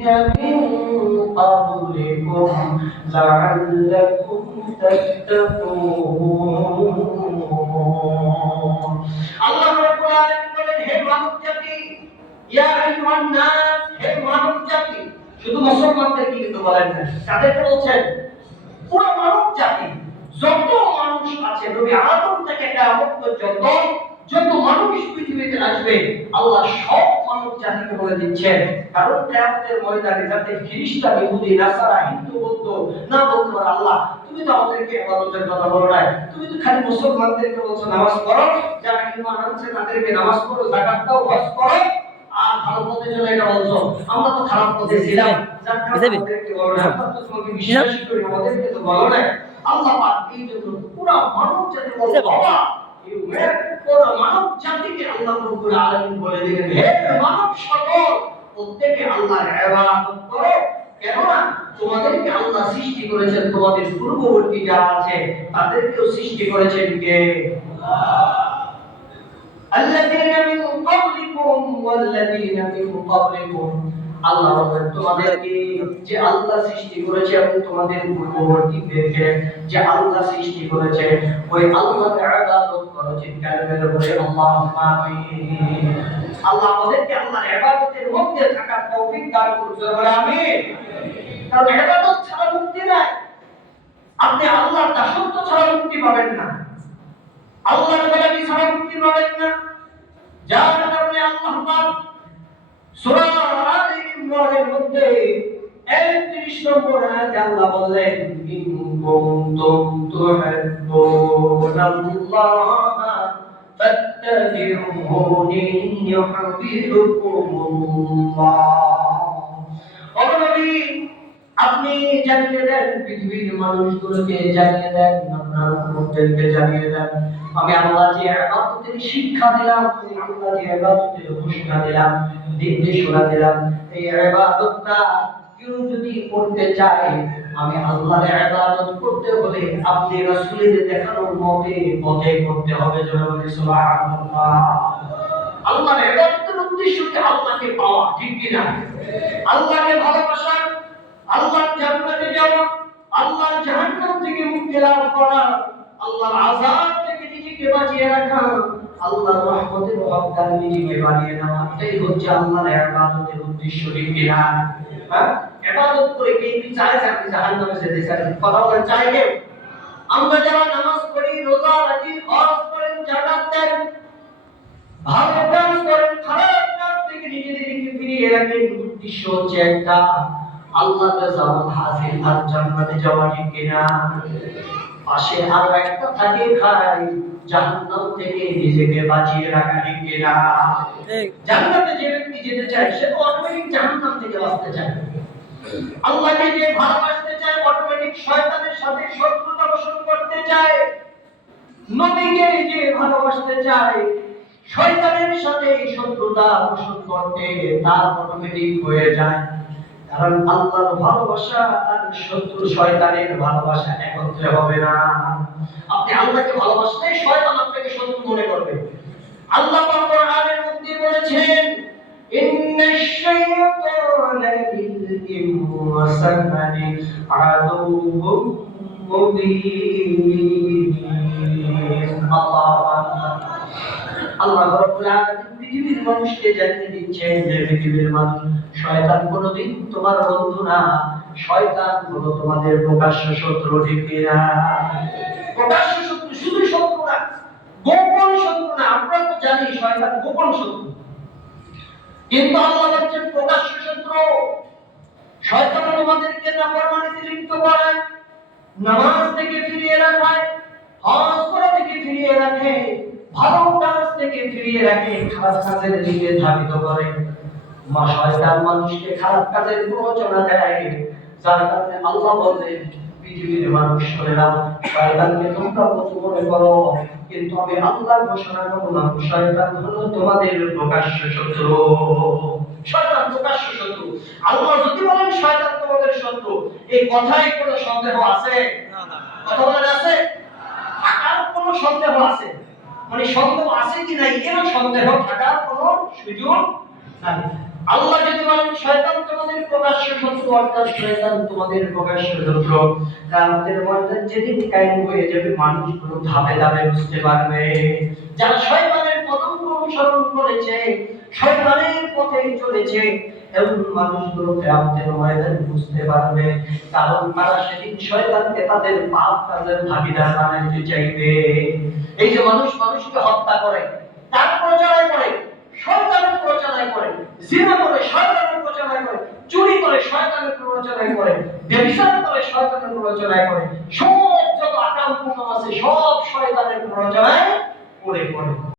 من قبلكم لعلكم تتقون আল্লাহ রাব্বুল আলামিন বলেন হে মানব জাতি ইয়া আইয়ুহান নাস হে মানব জাতি শুধু মুসলমানদেরকে কিন্তু বলেন না কাদেরকে বলছেন পুরো মানব জাতি যত মানুষ আছে নবী আদম থেকে কিয়ামত পর্যন্ত যত মানুষ পৃথিবীতে আসবে আল্লাহ সব মানব জাতিকে বলে দিচ্ছেন কারণ কিয়ামতের ময়দানে যাতে খ্রিস্টান ইহুদি নাসারা হিন্দু বৌদ্ধ না বলতে পারে আল্লাহ তুমি তো আমাদেরকে ইবাদতের কথা বলো না তুমি তো খালি মুসলমানদেরকে বলছো নামাজ পড়ো যারা ঈমান আনছে তাদেরকে নামাজ পড়ো যাকাত দাও হজ করো আর ভালো পথে চলে এটা বলছো আমরা তো খারাপ পথে ছিলাম যার কারণে আমাদেরকে বলো না আমরা তো তোমাকে বিশ্বাস করি আমাদেরকে তো বলো না আল্লাহ পাক এই জন্য পুরো মানব জাতি বলছে বাবা পুরো মানব জাতিকে আল্লাহ রাব্বুল আলামিন বলে দিলেন হে মানব সকল প্রত্যেকে আল্লাহর ইবাদত করো কেননা তোমাদেরকে আল্লাহ সৃষ্টি করেছেন তোমাদের পূর্ববর্তী যারা আছে তাদেরকেও সৃষ্টি করেছেন কে আল্লাযীনা মিন ক্বাবলিকুম ওয়াল্লাযীনা মিন ক্বাবলিকুম আল্লাহ তোমাদেরকে যে আল্লাহ সৃষ্টি করেছে এবং তোমাদের পূর্ববর্তীদেরকে যে আল্লাহ সৃষ্টি করেছে ওই আল্লাহর ইবাদত করো চিৎকার করে বলে আল্লাহুম্মা আমিন আল্লাহ আমাদেরকে আল্লাহর ইবাদতের মধ্যে থাকার তৌফিক দান করুন বলে আমিন কারণ ইবাদত ছাড়া মুক্তি নাই আপনি আল্লাহর দাসত্ব ছাড়া মুক্তি পাবেন না আল্লাহর গোলামি ছাড়া মুক্তি পাবেন না যার কারণে আল্লাহ পাক সূরা আলে ইমরানের মধ্যে 31 নম্বর আয়াতে আল্লাহ বললেন ইন কুনতুম তুহিব্বুনাল্লাহা ফাত্তাবিউনি ইউহিব্বুকুমুল্লাহ ও নবী আপনি জানিয়ে দেন পৃথিবীর মানুষগুলোকে জানিয়ে দেন আপনার উম্মতদেরকে জানিয়ে দেন আমি আল্লাহ যে ইবাদতের শিক্ষা দিলাম আমি আল্লাহ যে ইবাদতের ঘোষণা দিলাম নির্দেশনা দিলাম এই ইবাদতটা কেউ যদি করতে চায় আমি আল্লাহর ইবাদত করতে হলে আপনি রাসূলের দেখানোর পথে করতে হবে জোরে সুবহানাল্লাহ আল্লাহর ইবাদতের উদ্দেশ্য কি আল্লাহকে পাওয়া ঠিক কি না আল্লাহকে ভালোবাসা আল্লাহর জান্নাতে যাওয়া আল্লাহর জাহান্নাম থেকে মুক্তি লাভ করা আল্লাহর আযাব থেকে নিজেকে বাঁচিয়ে রাখা আল্লাহর রহমতের হকদার নিজেকে বানিয়ে নেওয়া এটাই হচ্ছে আল্লাহর ইবাদতের উদ্দেশ্য ঠিক কি না হ্যাঁ ইবাদত করে কে কি চায় যে আপনি জাহান্নামে যেতে চান কথা বলেন চাই কে আমরা যারা নামাজ পড়ি রোজা রাখি হজ করেন যাকাত দেন ভালো কাজ করেন খারাপ কাজ থেকে নিজেদেরকে ফিরিয়ে রাখেন উদ্দেশ্য হচ্ছে একটা আল্লাহর রাজাত হাসিল আর জান্নাতে যাওয়া ঠিক কিনা পাশে আরো একটা থাকে খাই জাহান্নাম থেকে নিজেকে বাঁচিয়ে রাখা ঠিক কিনা জান্নাতে যে ব্যক্তি যেতে চায় সে তো অটোমেটিক জাহান্নাম থেকে বাঁচতে চায় আল্লাহকে যে ভালোবাসতে চায় অটোমেটিক শয়তানের সাথে শত্রুতা পোষণ করতে চায় নবীকে যে ভালোবাসতে চায় শয়তানের সাথে শত্রুতা পোষণ করতে তার অটোমেটিক হয়ে যায় কারণ আল্লাহর ভালোবাসা আর শত্রু শয়তানের ভালোবাসা একত্রে হবে না আপনি আল্লাহকে ভালোবাসলে শয়তান আপনাকে শত্রু মনে করবে আল্লাহ পাক কোরআনের মধ্যে বলেছেন ইন্নাশ শাইতানা লিল-ইনসানি আদুউম মুবিন আল্লাহ রাব্বুল আলামিন পৃথিবীর মানুষকে জানিয়ে দিচ্ছেন যে পৃথিবীর মানুষ শয়তান কোনদিন তোমার বন্ধু না শয়তান হলো তোমাদের প্রকাশ্য শত্রু ঠিক না প্রকাশ্য শত্রু শুধু শত্রু না গোপন শত্রু না আমরা তো জানি শয়তান গোপন শত্রু কিন্তু আল্লাহ বলেন প্রকাশ্য শত্রু শয়তান তোমাদেরকে নাফরমানিতে লিপ্ত করায় নামাজ থেকে ফিরিয়ে রাখায় হজ করা থেকে ফিরিয়ে রাখে ভালো কাজ থেকে ফিরিয়ে রাখে খারাপ কাজের দিকে ধাবিত করে মা শয়তান মানুষকে খারাপ কাজের প্ররোচনা দেয় যার কারণে আল্লাহ বলেন পৃথিবীর মানুষ শুনে নাও শয়তানকে তোমরা বন্ধু মনে করো কিন্তু আমি আল্লাহ ঘোষণা করলাম শয়তান হলো তোমাদের প্রকাশ্য শত্রু শয়তান প্রকাশ্য শত্রু আল্লাহ যদি বলেন শয়তান তোমাদের শত্রু এই কথায় কোনো সন্দেহ আছে না না কথা বলেন আছে থাকার কোনো সন্দেহ আছে মানে সন্দেহ আছে কি নাই এর সন্দেহ থাকার কোনো সুযোগ নাই আল্লাহ যদি বলেন শয়তান তোমাদের প্রকাশ্য শত্রু অর্থাৎ শয়তান তোমাদের প্রকাশ্য শত্রু। কিয়ামতের ময়দান যেদিন কায়েম হয়ে যাবে, মানুষগুলো ধাপে ধাপে বুঝতে পারবে যারা শয়তানের পদঙ্ক অনুসরণ করেছে, শয়তানের পথে চলেছে, এমন মানুষগুলো কিয়ামতের ময়দানে বুঝতে পারবে, কারণ তারা সেদিন শয়তানকে তাদের পাপ কাজের ভাগীদার বানাইতে চাইবে। এই যে মানুষ মানুষকে হত্যা করে, তার প্রচারণা করে, শয়তানের প্রচারণা করে, জিনা করে শয়তানের প্রচারণা করে, চুরি করে শয়তানের প্রচারণা করে, ব্যভিচার করে শয়তানের প্রচারণা করে, সব যত আকাম কুকাম আছে সব শয়তানের প্রচারণায় পড়ে।